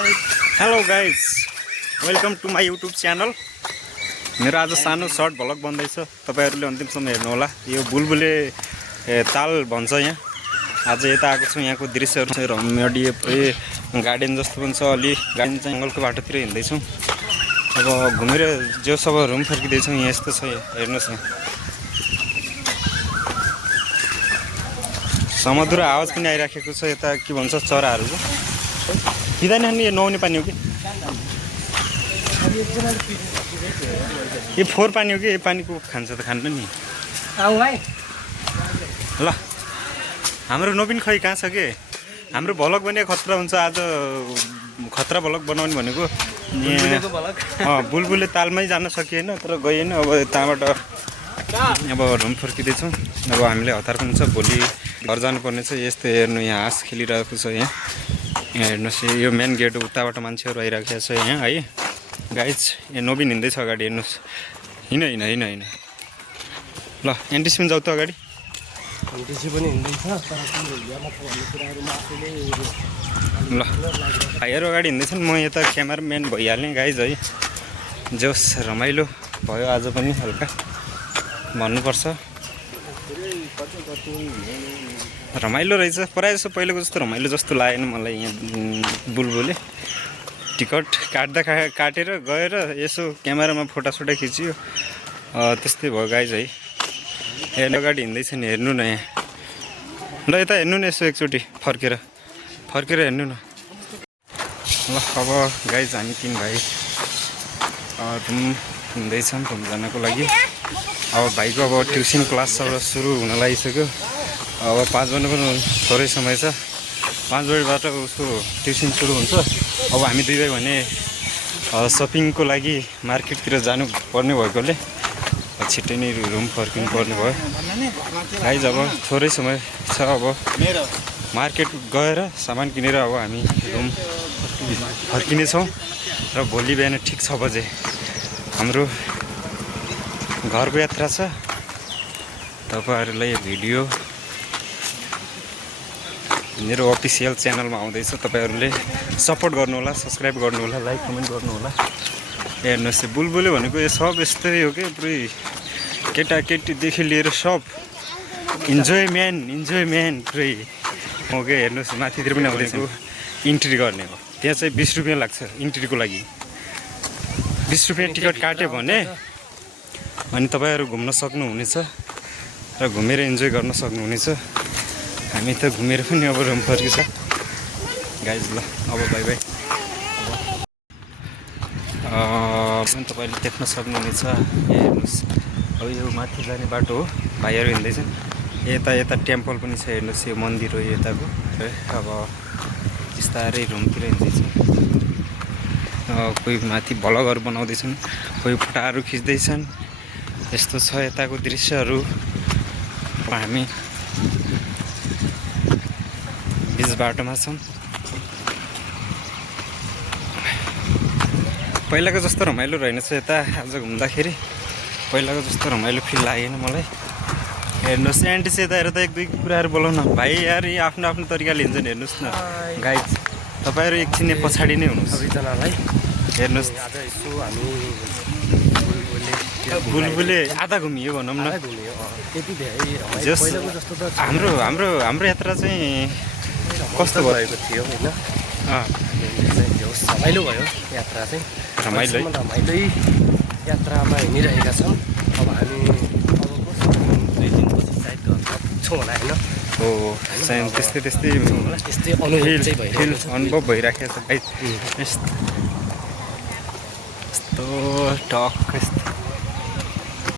Hello guys, welcome to my YouTube channel. मेरो आज सानो सर्ट भ्लग बन्दैछ, तपाईहरुले अन्तिमसम्म हेर्नु होला। यो बुलबुले ताल भन्छ यहाँ। आज यता आएको छु, यहाँको दृश्यहरू चाहिँ रम्य गार्डन जस्तो पनि छ। अलि गार्डन चाहिँ जङ्गलको बाटोतिर हिँड्दैछौँ। अब घुमेर जो सब रुम फर्किँदैछौँ। यहाँ यस्तो छ, हेर्नुहोस् यहाँ समुद्र आवाज पनि आइराखेको छ। यता के भन्छ चराहरूको पिँदैन नि। यो नुहाउने पानी हो कि यो फोहोर पानी हो कि? यो पानीको खान्छ त खान्न नि। ल हाम्रो नवीन खै कहाँ छ के? हाम्रो भ्लग भने खतरा हुन्छ। आज खतरा भ्लग बनाउने भनेको बुलबुले तालमै जान सकिएन, तर गएन। अब त्यहाँबाट अब रुम फर्किँदैछौँ। अब हामीले हतार पनि छ, भोलि घर जानुपर्ने छ। यस्तो हेर्नु, यहाँ हाँस खेलिरहेको छ। यहाँ हेर्नुहोस्, यो मेन गेट उताबाट मान्छेहरू आइरहेको छ यहाँ है गाइज। यहाँ नवीन हिँड्दैछ अगाडि, हेर्नुहोस्। हिँड हिँड हिँड हिँड ल एनटिसी पनि जाऊ त अगाडि। ल भाइहरू अगाडि हिँड्दैछन्, म यता क्यामेराम्यान भइहाल्ने गाइज है। जोस् रमाइलो भयो आज पनि, हल्का भन्नुपर्छ। रमाइलो रहेछ, प्रायः जस्तो पहिलेको जस्तो रमाइलो जस्तो लागेन मलाई। यहाँ बुलबुले टिकट काटेर गएर यसो क्यामेरामा फोटासोटा खिच्यो, त्यस्तै भयो गाइज है। हेर्नु अगाडि हिँड्दैछ नि, हेर्नु न यहाँ। ल यता हेर्नु न यसो एकचोटि फर्केर हेर्नु न। ल अब गाइज हामी तीन भाइ घुम हिँड्दैछौँ घुम जानको लागि। अब भाइको अब ट्युसन क्लास सुरु हुन लागिसक्यो। अब 5 बज्नु पनि थोरै समय छ। 5 बजीबाट उसको ट्युसन सुरु हुन्छ। अब हामी दुई भाइ भने सपिङको लागि मार्केटतिर जानुपर्ने भएकोले छिट्टै नै रुम फर्किनु पर्ने भयो गाइज। अब थोरै समय छ, अब मार्केट गएर सामान किनेर अब हामी रुम फर्किनेछौँ। र भोलि बिहान ठिक 6 बजे हाम्रो घरको यात्रा छ। तपाईँहरूलाई भिडियो मेरो अफिसियल च्यानलमा आउँदैछ। तपाईँहरूले सपोर्ट गर्नुहोला, सब्सक्राइब गर्नुहोला, लाइक कमेन्ट गर्नुहोला। हेर्नुहोस्, बुलबुले भनेको यो सब यस्तै हो कि, पुरै केटाकेटीदेखि लिएर सब इन्जोयमेन्ट पुरै हो कि। हेर्नुहोस् माथितिर पनि आउँदैछ। इन्ट्री गर्ने हो, त्यहाँ चाहिँ 20 रुपियाँ लाग्छ इन्ट्रीको लागि। 20 रुपियाँ टिकट काट्यो भने अनि तपाईँहरू घुम्न सक्नुहुनेछ र घुमेर इन्जोय गर्न सक्नुहुनेछ। हामी त घुमेर पनि अब रुम फर्किन्छ गाइज। ल अब बाई बाई। तपाईँले देख्न सक्नुहुनेछ, हेर्नुहोस्। अब यो माथि जाने बाटो हो, भाइहरू हिँड्दैछन्। यता टेम्पल पनि छ, हेर्नुहोस् यो मन्दिर हो यताको। अब बिस्तारै रुमतिर हिँड्दैछ। कोही माथि भ्लगहरू बनाउँदैछन्, कोही फोटाहरू खिच्दैछन्। यस्तो छ यताको दृश्यहरू। हामी बिच बाटोमा छौँ। पहिलाको जस्तो रमाइलो रहेनछ यता आज घुम्दाखेरि। पहिलाको जस्तो रमाइलो फिल लागेन मलाई। हेर्नुहोस् एन्टी चाहिँ यता हेर त, एक दुई कुराहरू बोलाउन भाइ यार। यी आफ्नो आफ्नो तरिकाले हिँड्छन्, हेर्नुहोस् न गाइज। तपाईँहरू एकछिन पछाडि नै हुनुहोस् सबैजनालाई। हेर्नुहोस् बुलबुले आधा घुमियो भनौँ न। हाम्रो यात्रा चाहिँ कस्तो भएको थियो होइन? रमाइलो भयो यात्रा चाहिँ, रमाइलो यात्रामा हिँडिरहेका छौँ। अब हामी अब 2 दिनपछि सायद घर पुग्छौँ होला होइन? हो सायद त्यस्तै अनुभव भइराखेको छ। यस्तो टक यस्तो